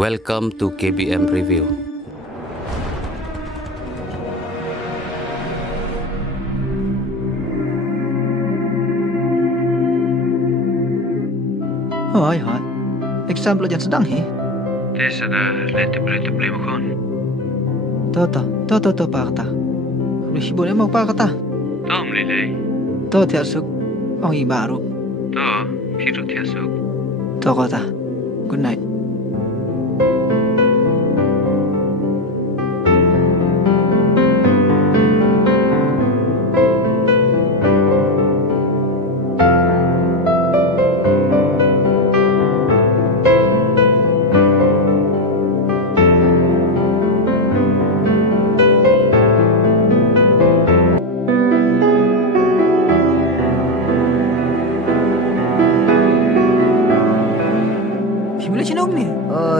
Welcome to KBM Review. Hỏi exam belajar sedang hi. Desa dah lete berita beli makan. To pak kata. Kalau si boleh mau pak kata. Tom lele. To tiasuk. Ong i baru. To piru tiasuk. To kata. Good night.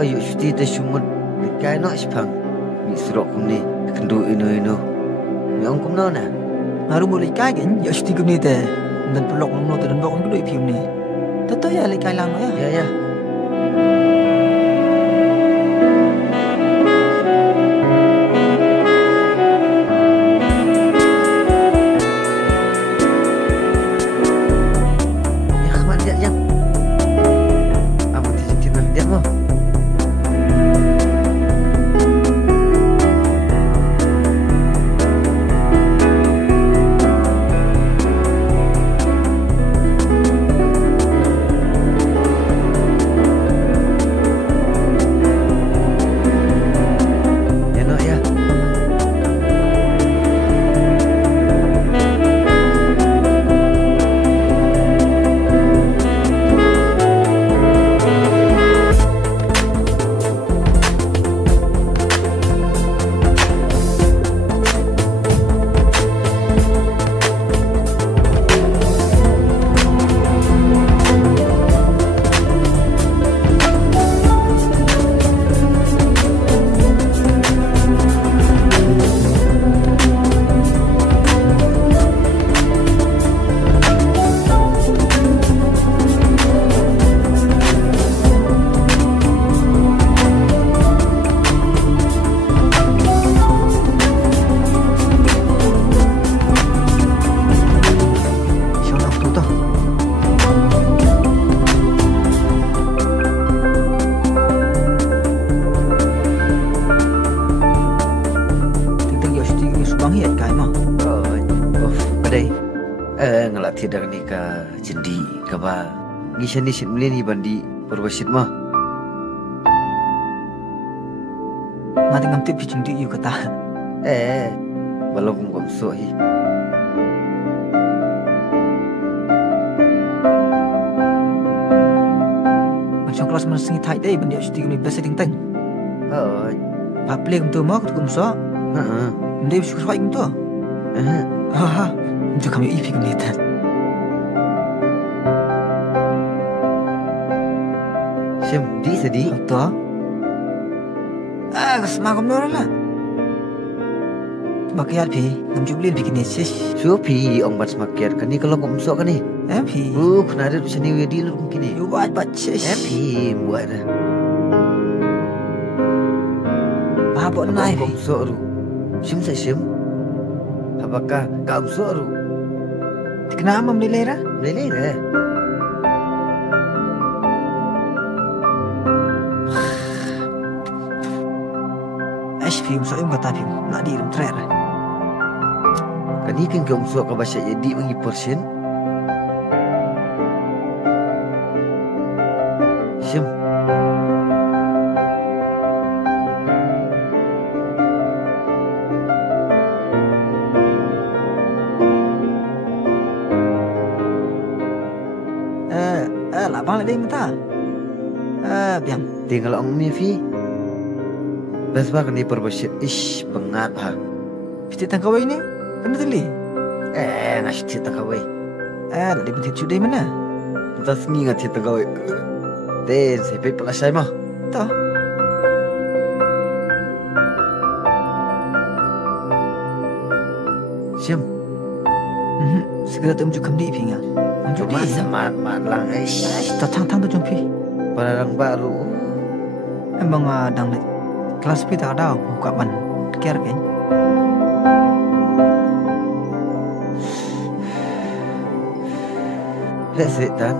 Yuk cuti tersumut dekai nak sepang. Mi serok kum ni kendu ino. Mi ong kum na. Haru mulai kai kan? Ya cuti kum ni teh. Dan pelok nom dan bakon kedoi pium ni. Tato ya le kai lang ya. Ya. Tidak ni ka jendi ka ba ngisani sit mleni bandi perwasit mah mati ngamti pi jendi yu kata balong kum so hi macam kelas mensingi thai dei bandi cuti ni besa ting teng pa play kum tu mak kum so ndei syukur fai kum tu itu kami ipi kum ni ta di sedih to semakom norala makyat pi ngam jublin bikin sis pi ong bat semakyat kan ni kalau kum sok kan ni pi kena ada sini wedi lu mungkin ni you buat sis pi buat apa nai kum sok ru sim apakah kum sok ru kenapa melelera film so yung kata film nak di rum trer kani kan kum sok ka bahasa jadi mengi persen sim lapang le dei mata biam tinggal ong mi fi Besok ni perbasit ish bengat ha. Piti tangkawai ni, kena teli. Nasi ti tangkawai. Lagi penting cudai mana? Entah sengi ngat ti tangkawai. Saya pergi pelasai mah. Tak. Siam. Segera tu menjuk kamdi pinga. Menjuk di. Mat lang ish. Tak tang tu jumpi. Barang baru. Emang dang kelas pi tak ada kapan kira kan. Lek setan.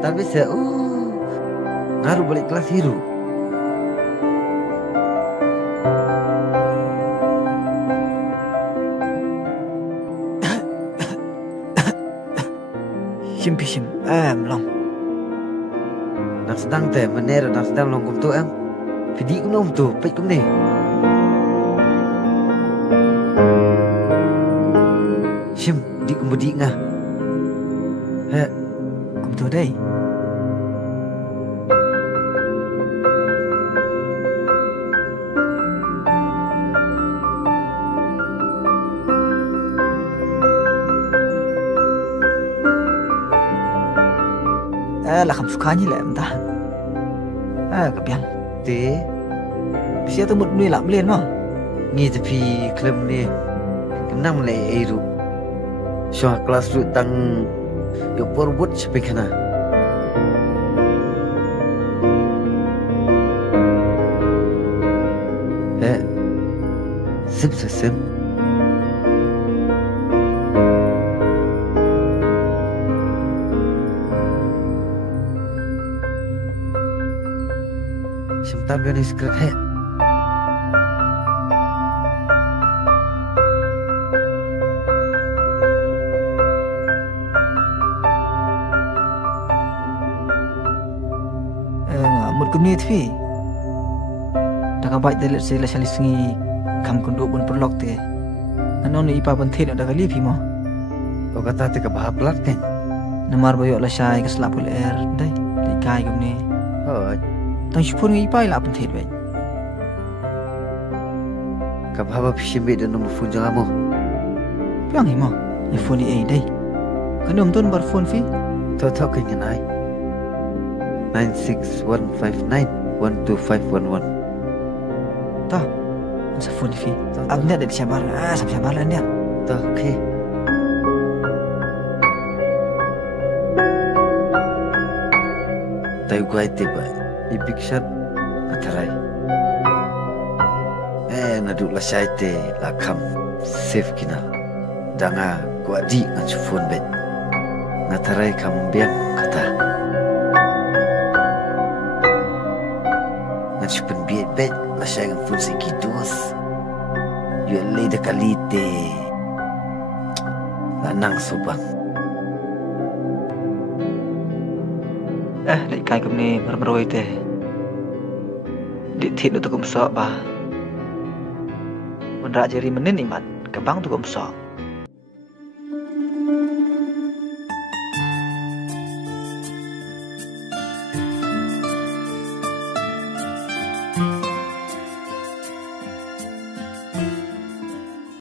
Tapi saya ngaruh balik kelas hiru. Sim long. Nak sedang teh mener nak sedang longkum tu em. Pidi kum nom tu, pek kum ni. Sim, di kum budi ngah. Kum tu đây. Là không sukha như lệ ta. Cái biang. Teh, Bisa tu một nuôi làm liền mà. ngi tapi klem ni. Kenam le eiru. Syah kelas ru tang yo porbut sampai kana. Sim. Sebentar biar ni sekret he. Một cụm ni thì đã có bài để sẽ là xử lý kam kondo pun perlok te. Anon ni ipa penting ada kali pi mo. Kau kata te kabah pelat kan? Namar boyo la syai ke selapul air dai. Di kai gum ni. Oh, Tang syupun ngi ipa la penting bai. kabah apa pisimbe dan nombor phone jangan mo. Piang hi mo. Ni phone ni dai. Kanum tun bar phone fi. Tahu kan yang ai. 961591251. Ta. Sa phone fi. Abnya ada di sabar. Sabar lah dia. Tahu okey. Tahu gua itu baik. Ibik shot atarai. Naduk la syaite la kam safe kina. Danga gua di ngacu phone bet. Ngatarai kam biang kata. Ngacu pen biet bet la syai ngam phone sekitus. Yo le de kalite. La nang sobang. Di kai gum ni berberoi te. Di thit tu kum so ba. Menra jeri menin imat, kebang tu kum so.